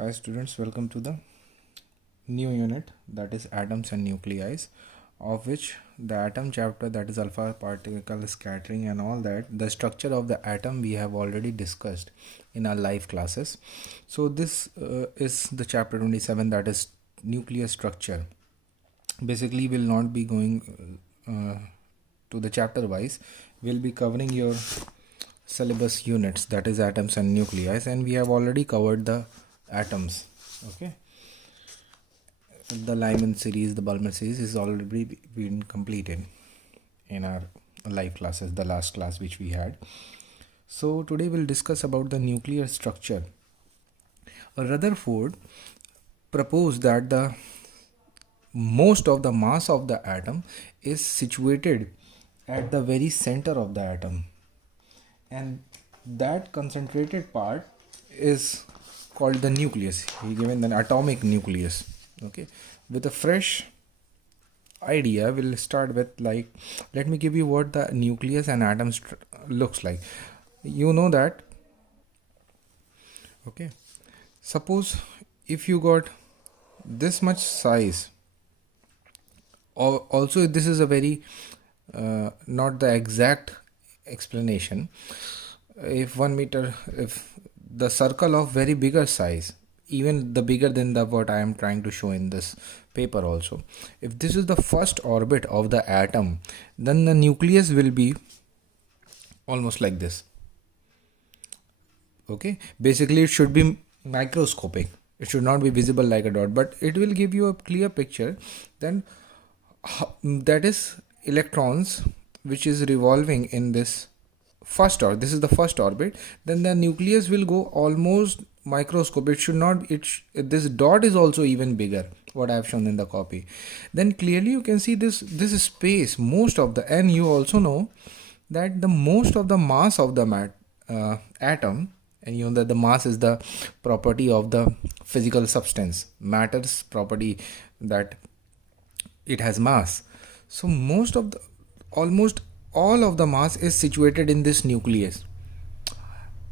Hi students, welcome to the new unit, that is atoms and nuclei, of which the atom chapter, that is alpha particle scattering and all that, the structure of the atom we have already discussed in our live classes. So this is the chapter 27, that is nuclear structure. Basically will not be going to the chapter wise, we'll be covering your syllabus units, that is atoms and nuclei, and we have already covered the atoms. Okay, the Lyman series, the Balmer series is already been completed in our live classes, the last class which we had. So today we'll discuss about the nuclear structure. Rutherford proposed that the most of the mass of the atom is situated at the very center of the atom, and that concentrated part is called the nucleus. He given an atomic nucleus. Okay, with a fresh idea, we'll start with, like, let me give you what the nucleus and atom looks like. You know that. Okay, suppose if you got this much size, also this is a very not the exact explanation. If 1 meter, if the circle of very bigger size, even the bigger than the what I am trying to show in this paper also, if this is the first orbit of the atom, then the nucleus will be almost like this. Okay, basically it should be microscopic, it should not be visible like a dot, but it will give you a clear picture. Then that is electrons which is revolving in this first orbit. This is the first orbit. Then the nucleus will go almost microscopic. It should not, this dot is also even bigger, what I have shown in the copy. Then clearly you can see this space, most of the, and you also know that the most of the mass of the atom, and you know that the mass is the property of the physical substance, matter's property, that it has mass. So most of the, almost all of the mass is situated in this nucleus.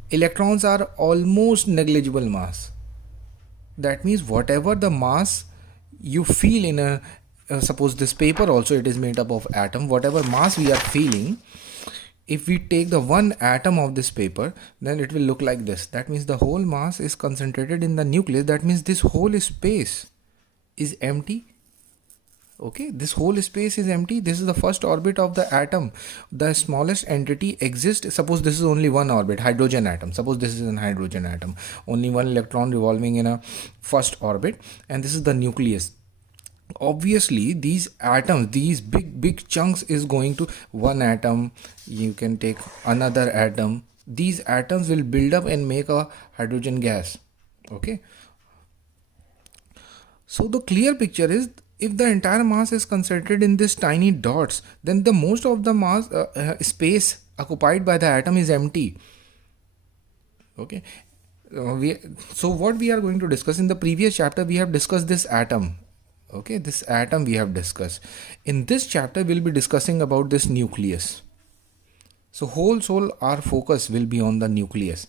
Electrons are almost negligible mass. That means whatever the mass you feel in a suppose this paper also, it is made up of atom, whatever mass we are feeling, if we take the one atom of this paper, then it will look like this. That means the whole mass is concentrated in the nucleus. That means this whole space is empty. Okay, this whole space is empty. This is the first orbit of the atom. The smallest entity exists. Suppose this is only one orbit, hydrogen atom. Suppose this is an hydrogen atom, only one electron revolving in a first orbit, and this is the nucleus. Obviously these atoms, these big chunks is going to one atom. You can take another atom. These atoms will build up and make a hydrogen gas. Okay, so the clear picture is, if the entire mass is concentrated in these tiny dots, then the most of the mass space occupied by the atom is empty. Okay, so what we are going to discuss in the previous chapter, we have discussed this atom. Okay, this atom we have discussed. In this chapter we'll be discussing about this nucleus. So whole soul our focus will be on the nucleus.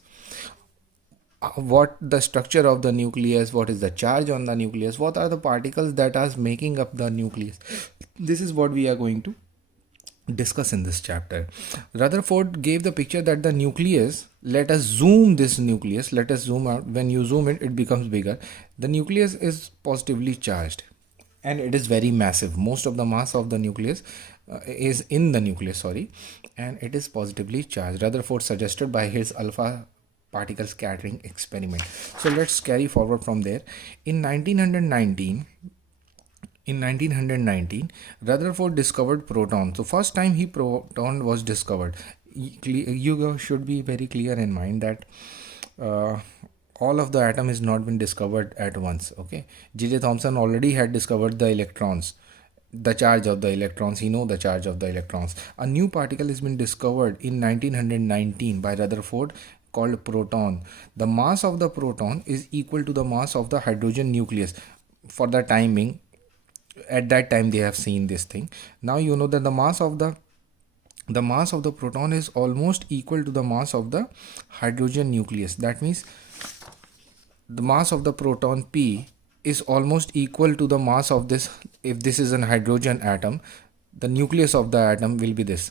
What the structure of the nucleus, what is the charge on the nucleus, what are the particles that are making up the nucleus. This is what we are going to discuss in this chapter. Rutherford gave the picture that the nucleus, let us zoom this nucleus, let us zoom out. When you zoom it, it becomes bigger. The nucleus is positively charged and it is very massive. Most of the mass of the nucleus is in the nucleus, sorry, and it is positively charged. Rutherford suggested by his alpha particle scattering experiment. So let's carry forward from there. In 1919, Rutherford discovered proton. So first time proton was discovered. You should be very clear in mind that all of the atom is not been discovered at once. Okay, J.J. Thomson already had discovered the electrons, the charge of the electrons. He know the charge of the electrons. A new particle has been discovered in 1919 by Rutherford called proton. The mass of the proton is equal to the mass of the hydrogen nucleus. For the time being, at that time they have seen this thing. Now you know that the mass of the proton is almost equal to the mass of the hydrogen nucleus. That means the mass of the proton p is almost equal to the mass of this. If this is an hydrogen atom, the nucleus of the atom will be this.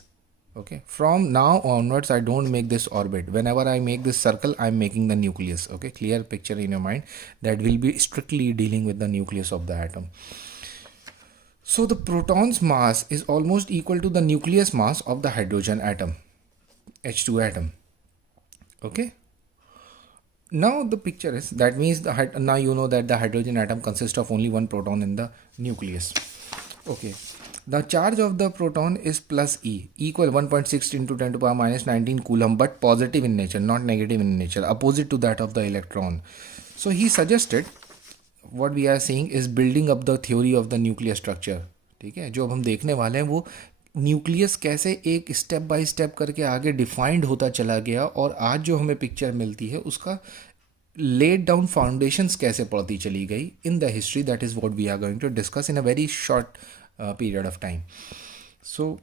Okay, from now onwards I don't make this orbit. Whenever I make this circle, I'm making the nucleus. Okay, clear picture in your mind. That will be strictly dealing with the nucleus of the atom. So the proton's mass is almost equal to the nucleus mass of the hydrogen atom, H2 atom. Okay, now the picture is, that means now you know that the hydrogen atom consists of only one proton in the nucleus. Okay, the charge of the proton is plus E, equal 1.6 into 10 to the power minus 19 coulomb, but positive in nature, not negative in nature, opposite to that of the electron. So he suggested, what we are seeing is building up the theory of the nuclear structure. ठीक है, जो अब हम देखने वाले हैं वो nucleus कैसे एक स्टेप बाय स्टेप करके आगे डिफाइंड होता चला गया, और आज जो हमें पिक्चर मिलती है उसका लेड डाउन फाउंडेशंस कैसे पड़ती चली गई in the history. That is what we are going to discuss in a very short period of time. So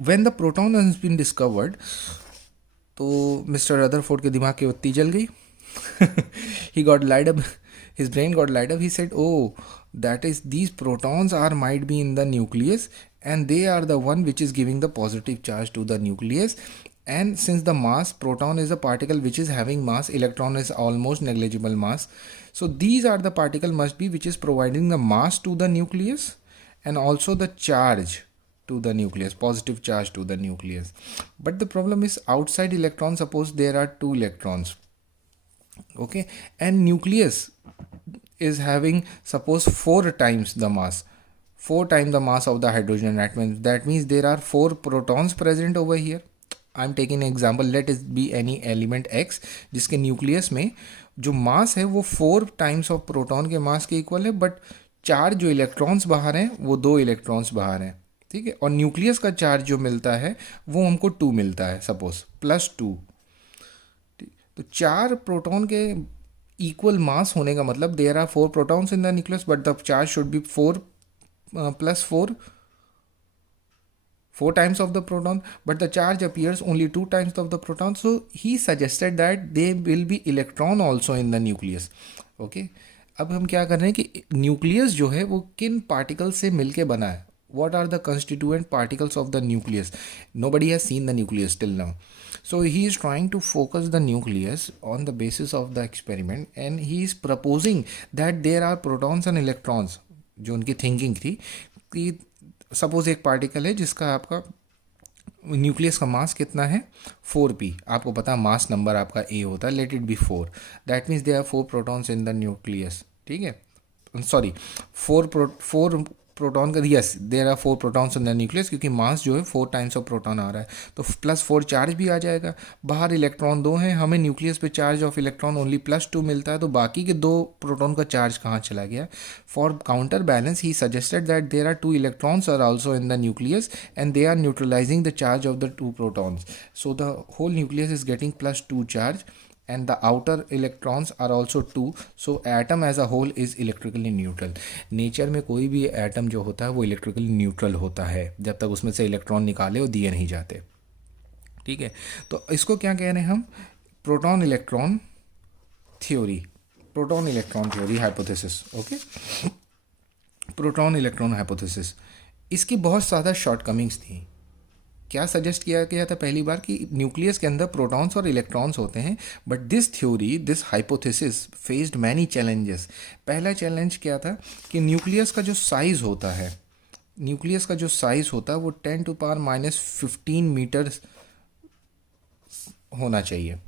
when the proton has been discovered, तो मिस्टर रदरफोर्ड के दिमाग की बत्ती जल गई. He got light up, his brain got light up. He said, oh, that is, these protons are might be in the nucleus, and they are the one which is giving the positive charge to the nucleus. And since the mass, proton is a particle which is having mass, electron is almost negligible mass, so these are the particle must be which is providing the mass to the nucleus and also the charge to the nucleus, positive charge to the nucleus. But the problem is, outside electron, suppose there are two electrons, okay, and nucleus is having suppose 4 times the mass, 4 times the mass of the hydrogen atom. That means there are 4 protons present over here. I'm taking an example, let it be any element x, जिसके nucleus में जो मास है वो 4 times of proton के मास के equal है, but charge जो electrons बाहर हैं वो 2 इलेक्ट्रॉन्स बाहर हैं. ठीक है, और न्यूक्लियस का चार्ज जो मिलता है वो हमको 2 मिलता है, सपोज +2. तो 4 प्रोटॉन के इक्वल मास होने का मतलब there are 4 protons in the nucleus, but the charge should be 4 + 4 times of the proton, but the charge appears only 2 times of the proton. So he suggested that there will be electron also in the nucleus. Okay, अब हम क्या कर रहे हैं कि nucleus जो है वो किन पार्टिकल से मिलके बना है. What are the constituent particles of the nucleus? Nobody has seen the nucleus till now. So he is trying to focus the nucleus on the basis of the experiment, and he is proposing that there are protons and electrons. जो उनकी thinking थी कि suppose एक particle है जिसका आपका nucleus का मास कितना है 4p, आपको पता मास नंबर आपका a होता है, let it be 4. That means there are 4 protons in the nucleus. ठीक है, सॉरी 4 प्रोटॉन का, yes there are 4 protons in the nucleus, क्योंकि मास जो है 4 टाइम्स ऑफ प्रोटॉन आ रहा है, तो +4 चार्ज भी आ जाएगा. बाहर इलेक्ट्रॉन 2 हैं, हमें न्यूक्लियस पे चार्ज ऑफ इलेक्ट्रॉन ओनली +2 मिलता है, तो बाकी के 2 प्रोटॉन का चार्ज कहाँ चला गया. For counter balance he suggested that there are 2 electrons are also in the nucleus and they are neutralising the charge of the 2 protons. So the whole nucleus is getting +2 charge and the outer electrons are also 2, so atom as a whole is electrically neutral. Nature में कोई भी atom जो होता है वो electrically neutral होता है जब तक उसमें से इलेक्ट्रॉन निकाले और दिए नहीं जाते. ठीक है, तो इसको क्या कह रहे हैं हम, proton electron theory, proton electron theory hypothesis. Okay, proton electron hypothesis, इसकी बहुत ज़्यादा शॉर्टकमिंग्स थी. क्या सजेस्ट किया गया था पहली बार कि न्यूक्लियस के अंदर प्रोटॉन्स और इलेक्ट्रॉन्स होते हैं, but this theory, this hypothesis faced many challenges. पहला चैलेंज क्या था कि न्यूक्लियस का जो साइज़ होता है, न्यूक्लियस का जो साइज़ होता है वो 10⁻⁻15 मीटर होना चाहिए.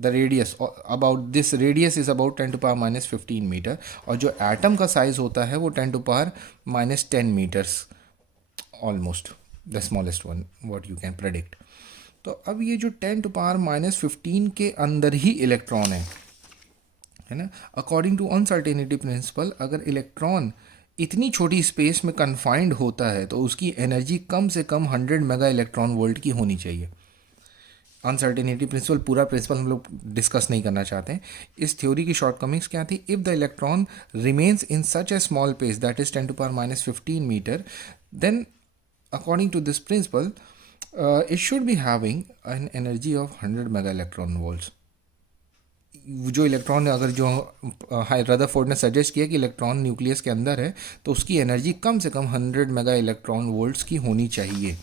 The radius about this radius is about 10⁻⁻15 metre, और जो एटम का साइज़ होता है वो 10⁻⁻10 metres, almost the smallest one what you can predict. तो अब ये जो 10⁻⁻15 के अंदर ही इलेक्ट्रॉन है ना, अकॉर्डिंग टू अनसर्टेनिटी प्रिंसिपल, अगर इलेक्ट्रॉन इतनी छोटी स्पेस में कन्फाइंड होता है तो उसकी एनर्जी कम से कम 100 मेगा इलेक्ट्रॉन वोल्ट की होनी चाहिए. अनसर्टेनिटी प्रिंसिपल, पूरा प्रिंसिपल हम लोग डिस्कस नहीं करना चाहते हैं. इस थ्योरी की शॉर्टकमिंग्स क्या थी, if the electron remains in such a small space that is 10⁻⁻15 metre, then according to this principle, it should be having an energy of 100 mega electron volts. जो इलेक्ट्रॉन, अगर जो रदरफोर्ड ने suggest किया कि electron nucleus के अंदर है तो उसकी एनर्जी कम से कम 100 मेगा इलेक्ट्रॉन वोल्ट्स की होनी चाहिए,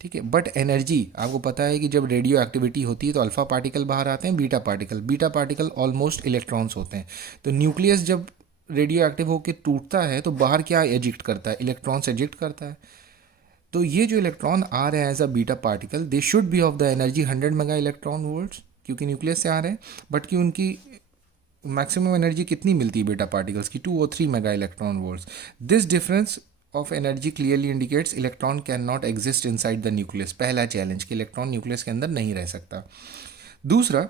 ठीक है। बट एनर्जी आपको पता है कि जब रेडियो एक्टिविटी होती है तो अल्फा पार्टिकल बाहर आते हैं, बीटा पार्टिकल ऑलमोस्ट इलेक्ट्रॉन्स होते हैं। तो न्यूक्लियस जब रेडियो एक्टिव होकर टूटता है तो बाहर क्या एजिक्ट करता है, इलेक्ट्रॉन्स एजिक्ट करता है। तो ये जो इलेक्ट्रॉन आ रहे हैं as a beta particle, they should be of the energy 100 mega electron volts, क्योंकि न्यूक्लियस से आ रहे हैं। बट कि उनकी मैक्सिमम एनर्जी कितनी मिलती है बीटा पार्टिकल्स की, 2 और 3 mega electron volts. This difference of energy clearly indicates electron can not exist inside the nucleus. पहला चैलेंज कि इलेक्ट्रॉन न्यूक्लियस के अंदर नहीं रह सकता। दूसरा,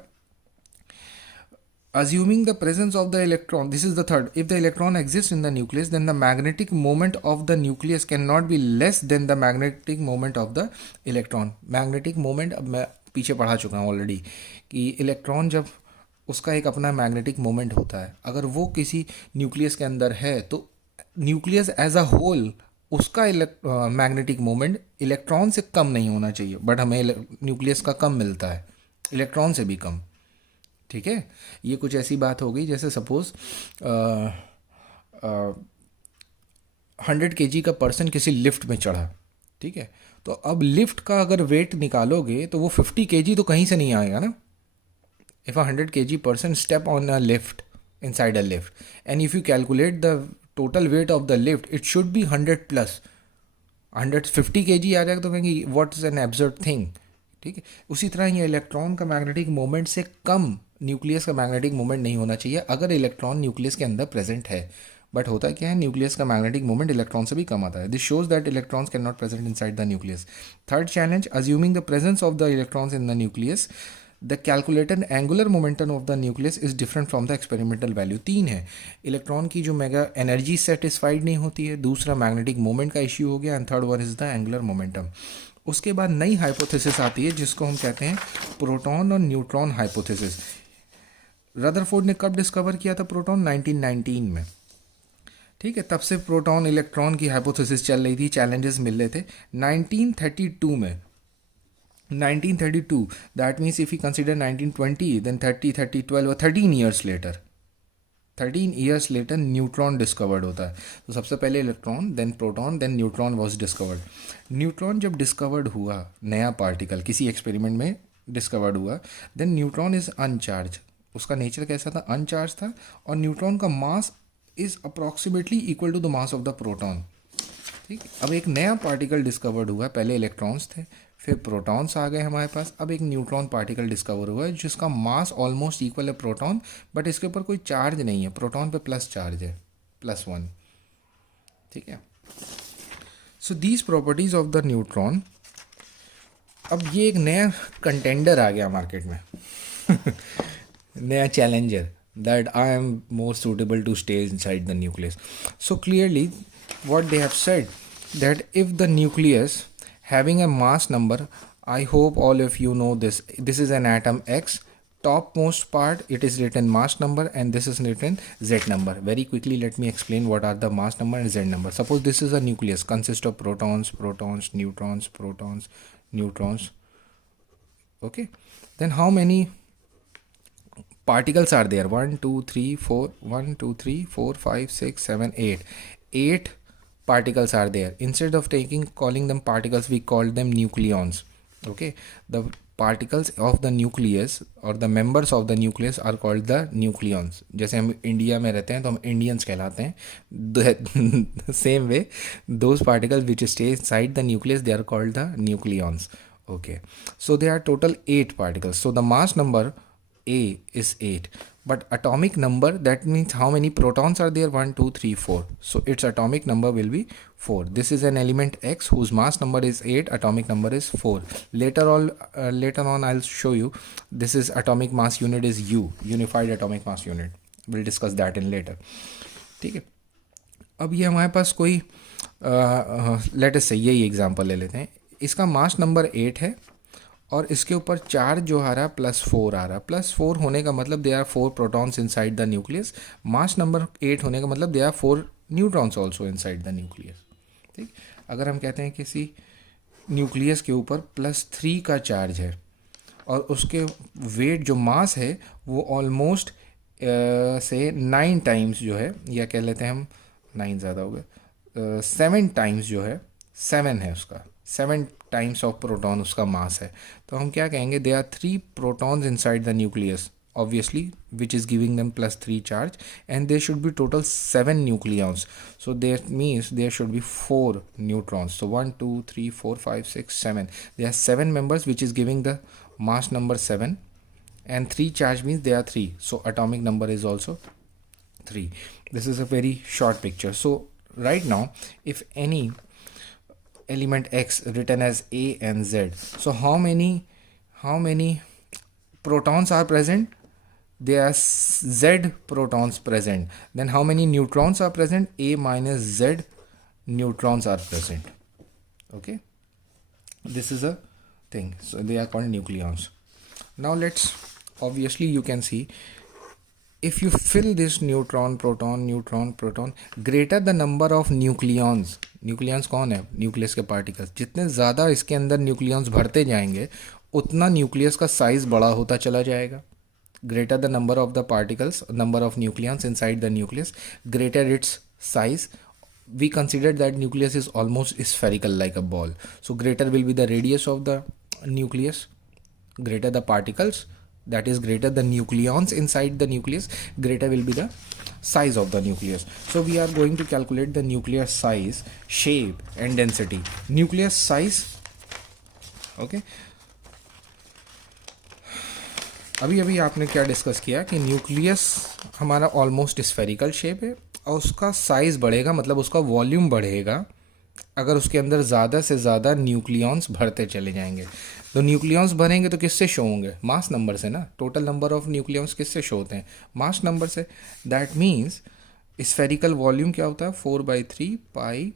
assuming the presence of the electron, this is the third, if the electron exists in the nucleus then the magnetic moment of the nucleus cannot be less than the magnetic moment of the electron. magnetic moment, अब मैं पीछे पढ़ा चुका हूँ already कि electron जब उसका एक अपना मैग्नेटिक मोमेंट होता है, अगर वो किसी न्यूक्लियस के अंदर है तो न्यूक्लियस एज अ होल उसका मैग्नेटिक मोमेंट इलेक्ट्रॉन से कम नहीं होना चाहिए, बट हमें न्यूक्लियस का कम मिलता है, इलेक्ट्रॉन से भी कम, ठीक है। ये कुछ ऐसी बात हो गई जैसे सपोज 100 kg का पर्सन किसी लिफ्ट में चढ़ा, ठीक है। तो अब लिफ्ट का अगर वेट निकालोगे तो वो 50 kg तो कहीं से नहीं आएगा ना। If 100 kg person step on a lift, inside a lift, and if you calculate the total weight of the lift it should be 100 plus 150 kg आ जाएगा तो कहेंगे what is an absurd thing, ठीक है। उसी तरह ये इलेक्ट्रॉन का magnetic moment से कम न्यूक्लियस का मैग्नेटिक मोमेंट नहीं होना चाहिए अगर इलेक्ट्रॉन न्यूक्लियस के अंदर प्रेजेंट है। बट होता क्या है, न्यूक्लियस का मैग्नेटिक मोमेंट इलेक्ट्रॉन से भी कम आता है। This shows that electrons can not present inside the nucleus. Third challenge, assuming the presence of the electrons in the nucleus the calculated angular momentum of the nucleus is different from the experimental value. तीन है, electron की जो mega energy satisfied नहीं होती है, दूसरा magnetic moment का issue हो गया, and third one is the angular momentum. उसके बाद नई हाइपोथेसिस आती है जिसको हम कहते हैं प्रोटॉन और न्यूट्रॉन हाइपोथेसिस। रदरफोर्ड ने कब डिस्कवर किया था प्रोटॉन? 1919 में, ठीक है। तब से प्रोटॉन इलेक्ट्रॉन की हाइपोथेसिस चल रही थी, चैलेंजेस मिल रहे थे। 1932 में, 1932, that means if you consider 1920 then 30, 30, 12 और 13 years later, 13 years later neutron discovered होता है। तो सबसे पहले electron, then proton, then neutron was discovered. Neutron जब डिस्कवर्ड हुआ, नया पार्टिकल किसी एक्सपेरिमेंट में डिस्कवर्ड हुआ, देन न्यूट्रॉन इज अनचार्ज। उसका नेचर कैसा था? अनचार्ज था। और न्यूट्रॉन का mass is approximately equal to the mass of the proton, ठीक। अब एक नया पार्टिकल डिस्कवर्ड हुआ, पहले इलेक्ट्रॉन्स थे, फिर प्रोटॉन्स आ गए हमारे पास, अब एक न्यूट्रॉन पार्टिकल डिस्कवर हुआ है जिसका मास ऑलमोस्ट इक्वल है प्रोटॉन, बट इसके ऊपर कोई चार्ज नहीं है। प्रोटॉन पे प्लस चार्ज है, +1, ठीक है। So these properties of the neutron. अब ये एक नया कंटेंडर आ गया मार्केट में नया challenger, that I am more suitable to stay inside the nucleus. So clearly what they have said, that if the nucleus having a mass number, I hope all of you know this, this is an atom X, topmost part it is written mass number and this is written Z number. Very quickly let me explain what are the mass number and Z number. Suppose this is a nucleus, consists of protons, neutrons, protons, neutrons, okay. Then how many particles are there? 1 2 3 4 1 2 3 4 5 6 7 8 8 particles are there. Instead of calling them particles, we call them nucleons, okay. The particles of the nucleus or the members of the nucleus are called the nucleons. जैसे हम India में रहते हैं तो हम Indians कहलाते हैं, same way those particles which stay inside the nucleus, they are called the nucleons, okay. So there are total 8 particles. So the mass number A is 8, but atomic number, that means how many protons are there? 1 2 3 4. So its atomic number will be 4. This is an element X whose mass number is 8, atomic number is 4. Later on I'll show you, this is atomic mass unit is U, unified atomic mass unit. We'll discuss that in later, ठीक है। अब ये हमारे पास कोई let us से यही example ले लेते हैं। इसका मास नंबर 8 है और इसके ऊपर चार्ज जो आ रहा है +4 आ रहा है। +4 होने का मतलब they are 4 protons inside the nucleus. Mass number 8 होने का मतलब they are 4 neutrons also inside the nucleus, ठीक। अगर हम कहते हैं किसी न्यूक्लियस के ऊपर +3 का चार्ज है और उसके वेट जो मास है वो ऑलमोस्ट से 9 टाइम्स जो है, या कह लेते हैं हम 9 ज़्यादा हो गया, 7 टाइम्स जो है, 7 है उसका, 7 टाइम्स ऑफ प्रोटॉन उसका मास है। तो हम क्या कहेंगे, they are 3 protons inside the nucleus obviously, which is giving them +3 charge, and there should be total 7 nucleons. So that means there should be 4 neutrons. So 1 2 3 4 5 6 7, there are 7 members, which is giving the mass number 7, and 3 charge means there are 3, so atomic number is also 3. This is a very short picture. So right now, if any element X written as A and Z, so how many protons are present? There are Z protons present. Then how many neutrons are present? A minus Z neutrons are present. Okay, this is a thing. So they are called nucleons. Now let's, obviously you can see, if you fill this neutron proton greater the number of nucleons. nucleons कौन है? Nucleus के particles. जितने ज़्यादा इसके अंदर nucleons भरते जाएंगे उतना न्यूक्लियस का साइज बड़ा होता चला जाएगा. Greater the number of the particles, number of nucleons inside the nucleus, greater its size. We consider that nucleus is almost spherical like a ball. So greater will be the radius of the nucleus, greater the particles, that is greater the nucleons inside the nucleus, greater will be the size of the nucleus. So we are going to calculate the nuclear size, shape and density. Nucleus size, okay. अभी आपने क्या discuss किया कि nucleus हमारा almost spherical shape है और उसका size बढ़ेगा, मतलब उसका वॉल्यूम बढ़ेगा अगर उसके अंदर ज़्यादा से ज़्यादा न्यूक्लियॉन्स भरते चले जाएंगे. तो न्यूक्लियॉन्स भरेंगे तो किससे शो होंगे? मास नंबर से ना. टोटल नंबर ऑफ न्यूक्लियॉन्स किससे शो होते हैं? मास नंबर से. दैट मीन्स स्फेरिकल वॉल्यूम क्या होता है? 4/3 pi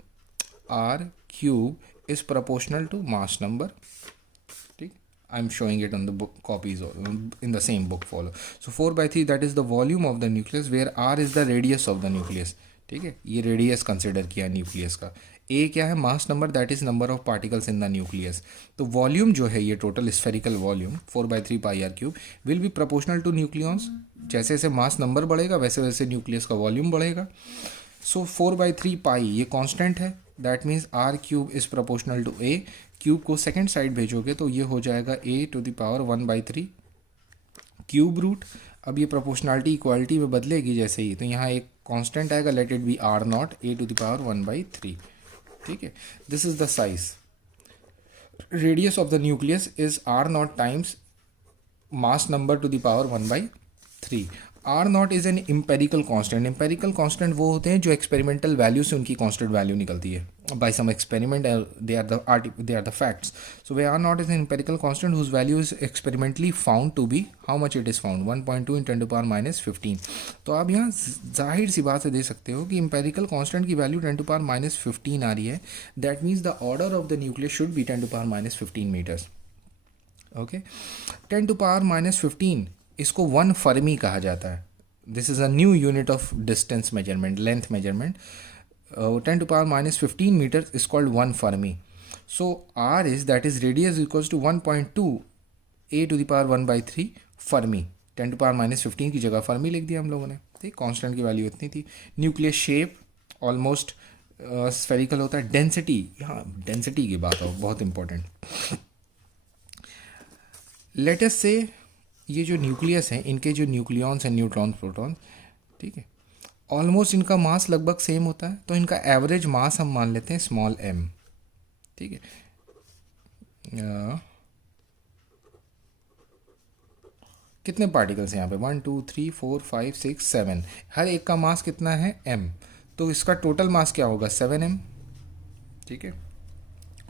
are cube is proportional to mass number. I'm showing it on the book copies or in the same book follow. So 4/3, that is the volume of the nucleus, where r is the radius of the nucleus. ठीक है, ये radius consider किया nucleus का. A क्या है? Mass number, that is number of particles in the nucleus. तो volume जो है ये total spherical volume 4/3 pi are cube will be proportional to nucleons. जैसे जैसे मास नंबर बढ़ेगा वैसे वैसे न्यूक्लियस का वॉल्यूम बढ़ेगा. सो 4/3 पाई ये कांस्टेंट है. That means R cube is proportional to A. Cube को सेकेंड साइड भेजोगे तो ये हो जाएगा a⁻1/3 क्यूब रूट. अब ये प्रोपोर्शनलिटी इक्वालिटी में बदलेगी जैसे ही, तो यहाँ एक कांस्टेंट आएगा, late it B r0 a⁻1/3. ठीक है, this is the size. Radius of the nucleus is r0 times mass number two the power 1/3. r0 is an empirical constant. Empirical constant वो होते हैं जो एक्सपेरिमेंटल वैल्यू से उनकी constant value निकलती है by some experiment. They are the facts. So where r0 is an empirical constant whose value is experimentally found to be, how much it is found? 1.2 × 10⁻15. तो आप यहाँ जाहिर सी बात से दे सकते हो कि empirical constant की वैल्यू 10⁻15 आ रही है. That means the order of the nucleus should be 10⁻15 meters. Okay, 10⁻15 इसको 1 फर्मी कहा जाता है. This is a new unit of distance measurement, length measurement. 10⁻15 meters is called 1 Fermi. So r is, that is radius, equals to 1.2 a⁻1/3 Fermi. 10⁻15 की जगह Fermi लिख दिया हम लोगों ने. ठीक, कांस्टेंट की वैल्यू इतनी थी. न्यूक्लियस शेप ऑलमोस्ट स्फेरिकल होता है. डेंसिटी, यहाँ डेंसिटी की बात हो, बहुत इंपॉर्टेंट. लेट अस से ये जो न्यूक्लियस हैं, इनके जो न्यूक्लियॉन्स हैं, न्यूट्रॉन प्रोटॉन, ठीक है, ऑलमोस्ट इनका मास लगभग सेम होता है. तो इनका एवरेज मास हम मान लेते हैं स्मॉल m. ठीक है, कितने पार्टिकल्स हैं यहाँ पे? 1 2 3 4 5 6 7. हर एक का मास कितना है? m. तो इसका टोटल मास क्या होगा? 7m. ठीक है,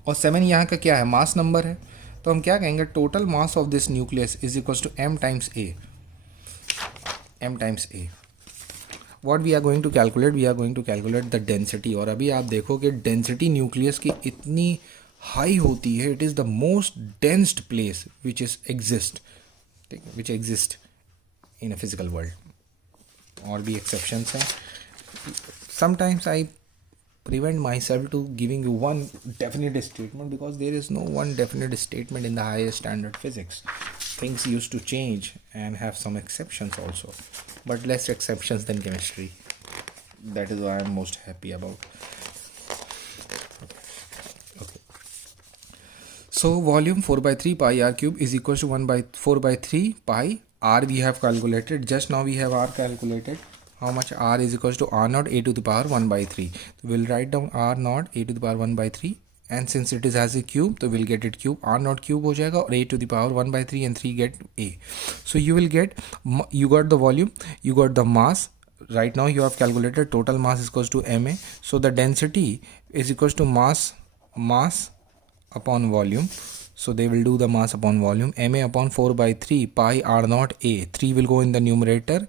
और 7 यहाँ का क्या है? मास नंबर है. तो हम क्या कहेंगे? Total mass of this nucleus is equals to m times a. m times a. What we are going to calculate? We are going to calculate the density. और अभी आप देखो कि डेंसिटी न्यूक्लियस की इतनी हाई होती है. It is the most densed place which is exist, which exist in a physical world. और भी एक्सेप्शंस हैं. Sometimes I prevent myself to giving you one definite statement because there is no one definite statement in the highest standard physics. things used to change and have some exceptions also, but less exceptions than chemistry. That is why I'm most happy about. Okay. So volume 4 by 3 pi r cube is equals to 1 by 4 by 3 pi r we have calculated. Just now we have r calculated. How much? R is equals to r naught a to the power 1 by 3. So we'll write down r naught a to the power 1 by 3. And since it is as a cube, so we'll get it cube. R naught cube हो जाएगा और a to the power 1 by 3 and 3 get a. So you will get, you got the volume, you got the mass. Right now you have calculated total mass is equals to ma. So the density is equals to mass upon volume. So they will do the mass upon volume. Ma upon 4 by 3 pi r naught a. 3 will go in the numerator.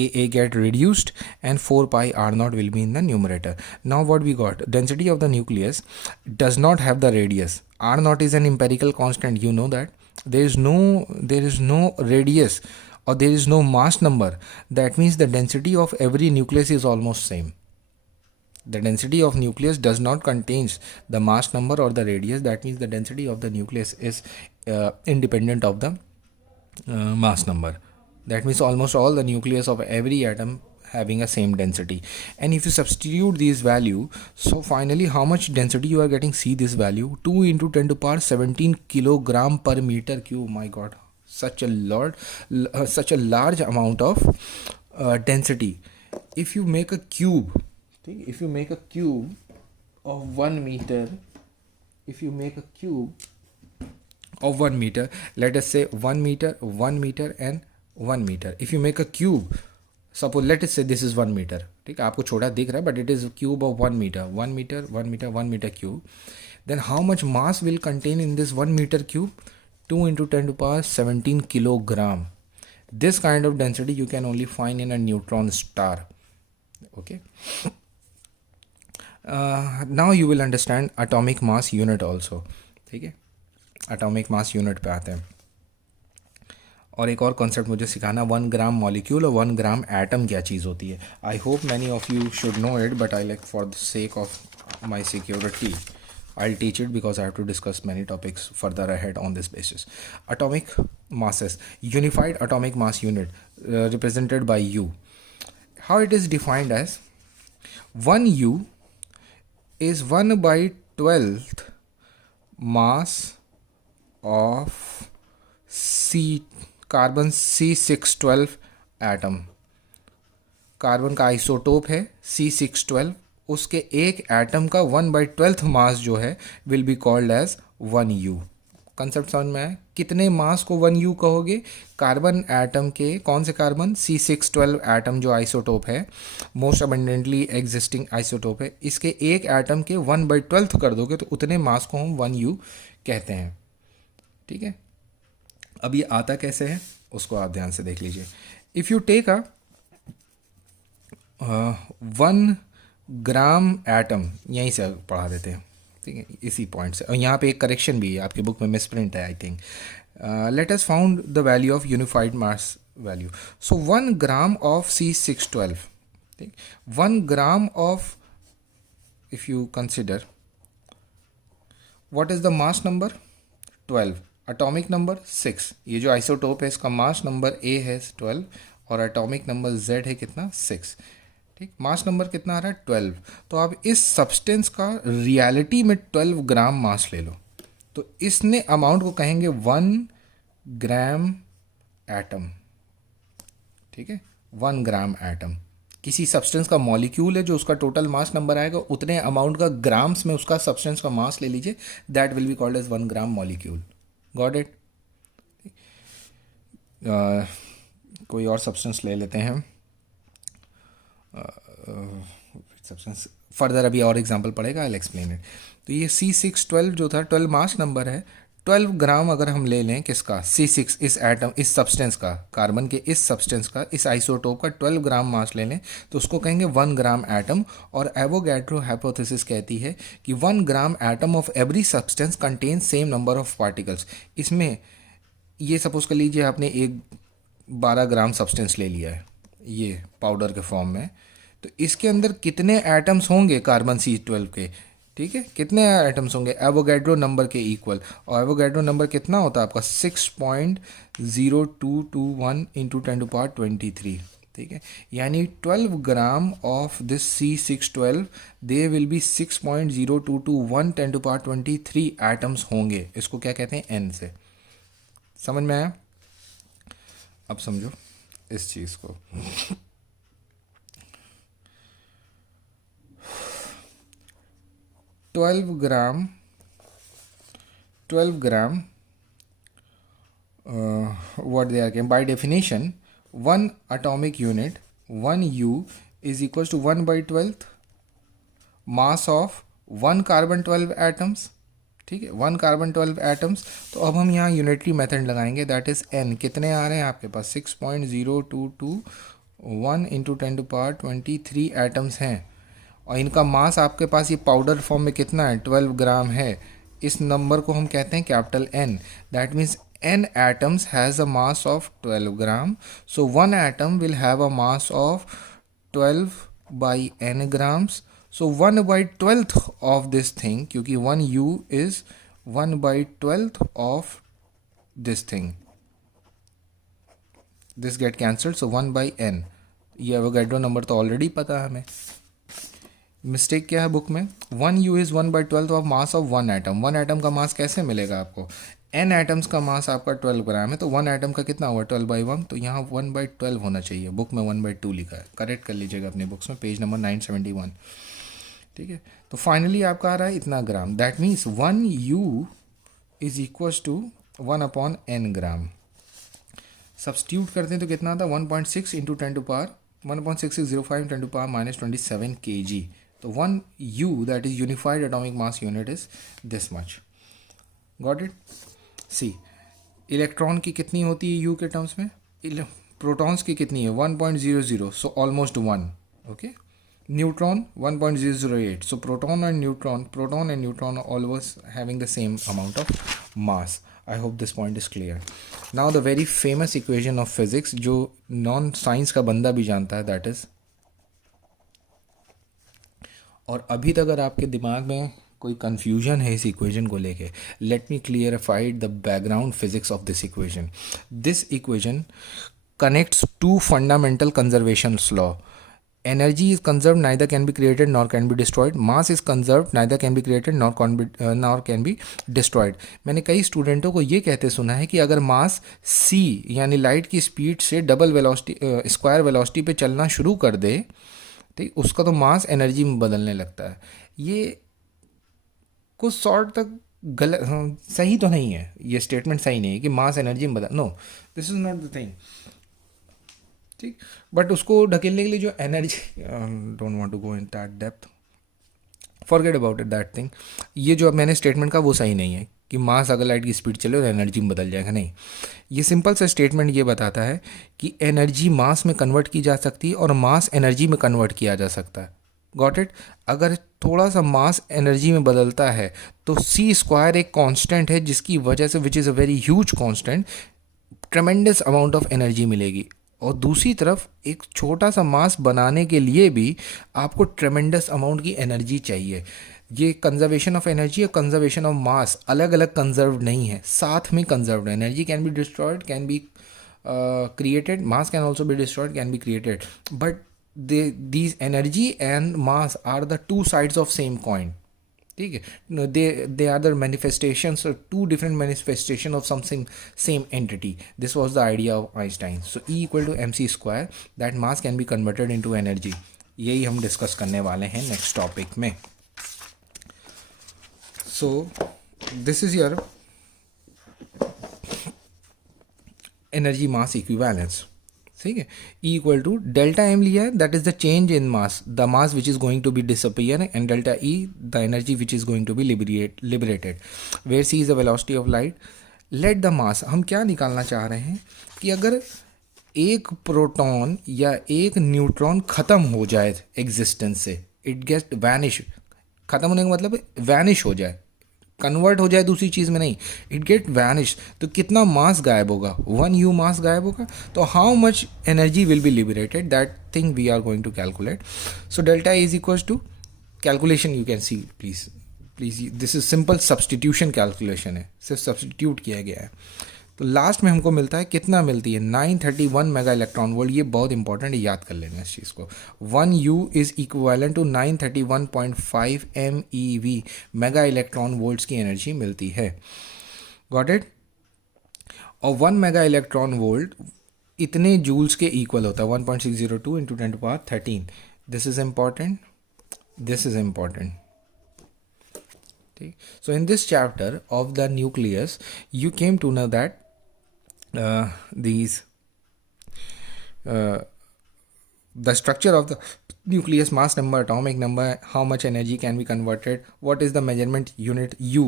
A get reduced and 4 pi r naught will be in the numerator. Now what we got? Density of the nucleus does not have the radius. R naught is an empirical constant. You know that. There is no radius or there is no mass number. That means the density of every nucleus is almost same. The density of nucleus does not contains the mass number or the radius. That means the density of the nucleus is independent of the mass number. That means almost all the nucleus of every atom having a same density. And if you substitute these value, so finally how much density you are getting? See this value, 2 into 10 to the power 17 kilogram per meter cube. My god, such a large amount of density. If you make a cube, of 1 meter, let us say 1 meter, 1 meter and 1 meter. If you make a cube, suppose let us say this is 1 meter. ठीक है, आपको छोटा दिख रहा है, but it is a cube of 1 meter, 1 meter, 1 meter, 1 meter cube. Then how much mass will contain in this 1 meter cube? 2 into 10 to the power 17 kilogram. This kind of density you can only find in a neutron star. Okay. Now you will understand atomic mass unit also. ठीक है, atomic mass unit पे आते हैं. और एक और concept मुझे सिखाना, 1 ग्राम मॉलिक्यूल और 1 ग्राम एटम क्या चीज़ होती है. I hope many of you should know it, but I like for the sake of my security I'll teach it because I have to discuss many topics further ahead on this basis. Atomic masses, unified atomic mass unit represented by U. How it is defined as 1 U is 1 by 12th mass of carbon C612 atom. Carbon का isotope है C612. उसके एक atom का 1/12th mass जो है will be called as 1U. Concept समझ में आया? कितने मास को 1U कहोगे? कार्बन एटम के, कौन से कार्बन? C612 एटम जो आइसोटोप है, मोस्ट अबंडेंटली एग्जिस्टिंग आइसोटोप है, इसके एक एटम के 1/12th कर दोगे तो उतने मास को हम 1U कहते हैं. ठीक है, अब ये आता कैसे है उसको आप ध्यान से देख लीजिए. If you take a 1 gram atom, यहीं से पढ़ा देते हैं, ठीक है, इसी पॉइंट से. और यहाँ पे एक करेक्शन भी है, आपकी बुक में मिसप्रिंट है I think. Let us found the value of unified mass value. So 1 gram of C612, ठीक, 1 gram of, if you consider what is the mass number? 12. Atomic number 6. ये जो आइसोटोप है इसका मास नंबर A है 12 और atomic number Z है कितना? 6. ठीक, मास नंबर कितना आ रहा है? 12. तो आप इस सब्सटेंस का रियलिटी में 12 ग्राम मास ले लो तो इसने अमाउंट को कहेंगे 1 ग्राम एटम. ठीक है, 1 ग्राम एटम किसी सब्सटेंस का मॉलिक्यूल है जो उसका टोटल मास नंबर आएगा, उतने अमाउंट का ग्राम्स में उसका सब्सटेंस का मास ले लीजिए, that will be called as 1 gram molecule. Got it? कोई और सब्सटेंस ले लेते हैं. सब्सटेंस फर्दर अभी और एग्जांपल पड़ेगा, आई विल एक्सप्लेन इट. तो ये C612 जो था 12 मास नंबर है. 12 ग्राम अगर हम ले लें किसका? C6, इस एटम, इस सब्सटेंस का, कार्बन के इस सब्सटेंस का, इस आइसोटोप का 12 ग्राम मास ले लें तो उसको कहेंगे 1 ग्राम एटम. और एवोगैड्रो हाइपोथेसिस कहती है कि 1 gram atom of every substance contain same number of particles. इसमें ये सपोज कर लीजिए आपने एक 12 ग्राम सब्सटेंस ले लिया है ये पाउडर के फॉर्म में, तो इसके अंदर कितने एटम्स होंगे कार्बन C12 के? ठीक है, कितने एटम्स होंगे एवोगैड्रो नंबर के इक्वल, और एवोगैड्रो नंबर कितना होता है आपका 6.0221 इंटू 10⁻23, ठीक है, यानी 12 gram of this C612 they will be 6.0221 10⁻23 atoms होंगे। इसको क्या कहते हैं, n से। समझ में आया? अब समझो इस चीज़ को। 12 gram what they are saying by definition, one atomic unit 1U is equals to 1/12th mass of 1 carbon 12 atoms, ठीक है, 1 कार्बन 12 एटम्स। तो अब हम यहाँ यूनिटरी मेथड लगाएंगे, दैट इज़ n। कितने आ रहे हैं आपके पास 6.0221 इंटू 10⁻23 एटम्स हैं, और इनका मास आपके पास ये पाउडर फॉर्म में कितना है 12 ग्राम है। इस नंबर को हम कहते हैं capital N। That means n atoms has a mass of 12 gram, so one atom will have a mass of 12 by n grams, so 1/12th of this thing, क्योंकि 1U is 1/12th of this thing, this get cancelled, so 1/n। ये Avogadro number तो already पता है हमें। Mistake क्या है book में, 1U is 1/12th of mass of one atom। One atom का मास कैसे मिलेगा आपको, n एटम्स का मास आपका 12 ग्राम है, तो वन एटम का कितना हुआ 12/1, तो यहाँ 1/12 होना चाहिए, बुक में 1/2 लिखा है। करेक्ट कर लीजिएगा अपने बुक्स में, पेज नंबर 971, ठीक है। तो फाइनली आपका आ रहा है इतना gram, that means 1U is equals to 1/n gram. Substitute करते हैं तो कितना आता है 1.6 इंटू 1.6605 10⁻27 kg। तो 1U that is unified atomic mass unit is this much. Got it? See, electron की कितनी होती है U के टर्म्स में, प्रोटॉन्स की कितनी है 1.00, so almost 1, okay. Neutron 1.008, so proton and neutron are always having the same amount of mass. I hope this point is clear. Now the very famous equation of physics जो non science का बंदा भी जानता है, that is, और अभी तक अगर आपके दिमाग में कोई confusion है इस equation को लेके, let me clarify the background physics of this equation. This equation connects two fundamental conservation law. Energy is conserved, neither can be created nor can be destroyed. Mass is conserved, neither can be created nor can be destroyed. मैंने कई स्टूडेंटों को ये कहते सुना है कि अगर मास c यानी लाइट की स्पीड से डबल वेलोसिटी स्क्वायर वेलोसिटी पे चलना शुरू कर दे, तो उसका तो मास एनर्जी में बदलने लगता है। ये कुछ सॉर्ट तक गलत, सही तो नहीं है, ये स्टेटमेंट सही नहीं है कि मास एनर्जी में बदल, no, this is not the thing, ठीक। बट उसको ढकेलने के लिए जो energy, don't want to go in that depth, forget about it that thing. ये जो अब मैंने स्टेटमेंट का वो सही नहीं है कि मास अगर लाइट की स्पीड चले तो एनर्जी में बदल जाएगा, नहीं। ये सिंपल सा स्टेटमेंट ये बताता है कि एनर्जी मास में कन्वर्ट की जा सकती है और मास एनर्जी में कन्वर्ट किया जा सकता है। Got it? अगर थोड़ा सा मास एनर्जी में बदलता है तो c² एक कांस्टेंट है जिसकी वजह से, which is a very huge constant, ट्रेमेंडस amount of energy मिलेगी। और दूसरी तरफ एक छोटा सा मास बनाने के लिए भी आपको ट्रेमेंडस अमाउंट की एनर्जी चाहिए। ये कंजर्वेशन ऑफ एनर्जी और कंजर्वेशन ऑफ मास अलग अलग कंजर्व नहीं है, साथ में conserved. Energy can be destroyed, can be created, mass can also be destroyed, can be created, but these energy and mass are the two sides of same coin, ठीक है। they are the manifestations or two different manifestation of something same entity. This was the idea of Einstein. So E equal to mc², that mass can be converted into energy. यही हम discuss करने वाले हैं next topic में। So this is your energy mass equivalence, ठीक है। E equal to delta M लिया है, that is the change in mass, the mass which is going to be disappear, and delta E the energy which is going to be liberated, where C is the velocity of light. Let the mass, हम क्या निकालना चाह रहे हैं कि अगर एक proton या एक न्यूट्रॉन ख़त्म हो जाए एग्जिस्टेंस से, इट गेट वैनिश, ख़त्म होने का मतलब वैनिश हो जाए, कन्वर्ट हो जाए दूसरी चीज़ में नहीं, इट गेट वैनिश, तो कितना मास गायब होगा, 1U मास गायब होगा। तो how much energy will be liberated, that thing we are going to calculate. So delta is equals to, calculation you can see please please, this is simple substitution calculation है, सिर्फ substitute किया गया है। तो last में हमको मिलता है, कितना मिलती है, 931 मेगा इलेक्ट्रॉन वोल्ट। ये बहुत इंपॉर्टेंट है, याद कर लेना इस चीज़ को। 1 U is equivalent to 931.5 MeV, mega electron volts की एनर्जी मिलती है। Got it. और 1 मेगा इलेक्ट्रॉन वोल्ट इतने जूल्स के इक्वल होता है, 1.602 into 10⁻13। This is important, this is important, ठीक। So in this chapter of the nucleus you came to know that these the structure of the nucleus, mass number, atomic number, how much energy can be converted, what is the measurement unit U,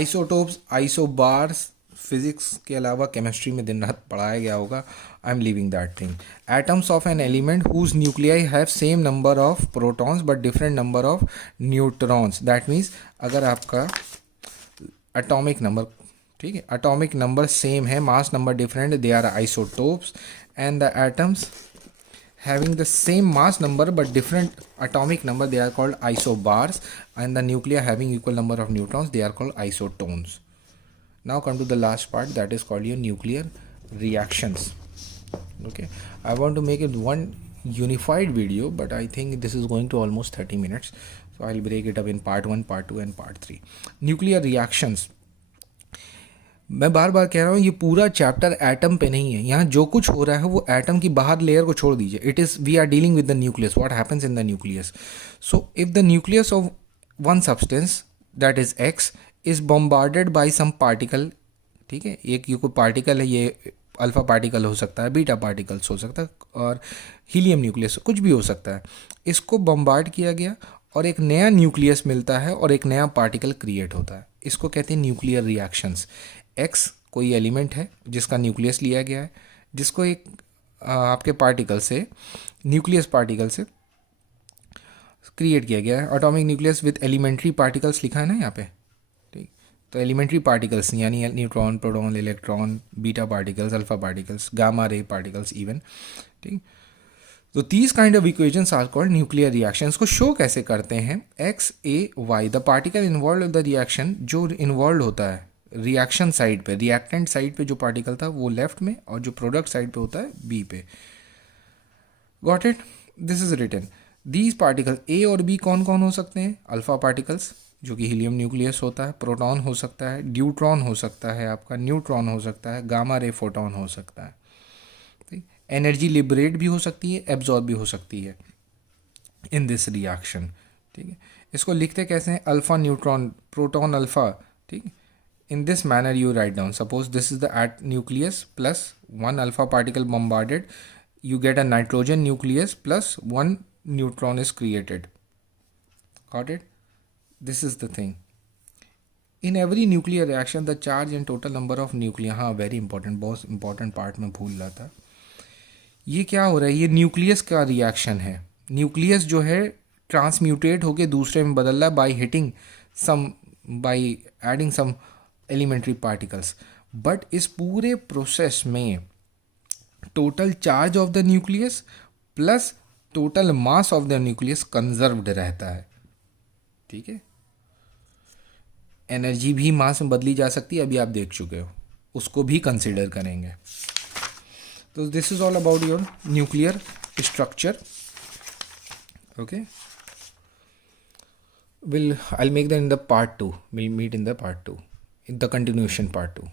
isotopes, isobars, physics के अलावा chemistry में दिन रात पढ़ाया गया होगा, I am leaving that thing. Atoms of an element whose nuclei have same number of protons but different number of neutrons. That means अगर आपका एटॉमिक नंबर, ठीक है, एटॉमिक नंबर सेम है, mass number different, they are isotopes, and the atoms having the same mass number but different atomic number, they are called isobars, and the nuclei having equal number of neutrons, they are called isotones. Now come to the last part, that is called your nuclear reactions. Okay, I want to make it one unified video, but I think this is going to almost 30 minutes, so I'll break it up in part 1, part 2 and part 3. Nuclear reactions, मैं बार बार कह रहा हूँ, ये पूरा chapter atom पे नहीं है। यहाँ जो कुछ हो रहा है वो एटम की बाहर लेयर को छोड़ दीजिए। It is, we are dealing with the nucleus, what happens in the nucleus. So if the nucleus of one substance that is X is bombarded by some particle, ठीक है, एक ये कोई पार्टिकल है, ये अल्फा पार्टिकल हो सकता है, बीटा पार्टिकल्स हो सकता है, और हीलियम न्यूक्लियस, कुछ भी हो सकता है। इसको बॉम्बार्ड किया गया और एक नया न्यूक्लियस मिलता है और एक नया पार्टिकल क्रिएट होता है। इसको कहते हैं न्यूक्लियर रिएक्शंस। एक्स कोई एलिमेंट है जिसका न्यूक्लियस लिया गया है, जिसको एक आपके पार्टिकल से, न्यूक्लियस पार्टिकल से क्रिएट किया गया है। Atomic nucleus with elementary particles लिखा है ना यहाँ पे, ठीक। तो एलिमेंट्री पार्टिकल्स यानी neutron, proton, electron, beta particles, alpha particles, gamma ray particles even, ठीक। तो these kind of equations are called nuclear reactions. को शो कैसे करते हैं, X A Y, the particle involved in the reaction, जो involve होता है रिएक्शन साइड पे, रिएक्टेंट साइड पे जो पार्टिकल था वो लेफ्ट में, और जो प्रोडक्ट साइड पे होता है बी पे। Got it, this is written. These particle A और बी कौन कौन हो सकते हैं, अल्फा पार्टिकल्स जो कि हीलियम न्यूक्लियस होता है, प्रोटॉन हो सकता है, ड्यूट्रॉन हो सकता है आपका, न्यूट्रॉन हो सकता है, गामा रे फोटॉन हो सकता है, ठीक। एनर्जी लिबरेट भी हो सकती है, एब्जॉर्ब भी हो सकती है इन दिस रिएक्शन, ठीक है। इसको लिखते कैसे हैं, अल्फा न्यूट्रॉन, प्रोटॉन अल्फा, ठीक। In this manner you write down, suppose this is the at nucleus plus one alpha particle bombarded, you get a nitrogen nucleus plus one neutron is created. Got it? This is the thing. In every nuclear reaction the charge and total number of nuclei, हाँ very important, बहुत important part में भूल रहा था। ये क्या हो रहा है, ये न्यूक्लियस का रिएक्शन है। न्यूक्लियस जो है ट्रांसम्यूटेट होके दूसरे में बदल रहा है by hitting some, by adding some elementary particles. But इस पूरे प्रोसेस में total charge of the nucleus plus total mass of the nucleus conserved रहता है, ठीक है। एनर्जी भी मास में बदली जा सकती है, अभी आप देख चुके हो, उसको भी कंसिडर करेंगे। तो this is all about your nuclear structure, okay. I'll make that in the part 2. We'll meet in the part 2, in the continuation part 2.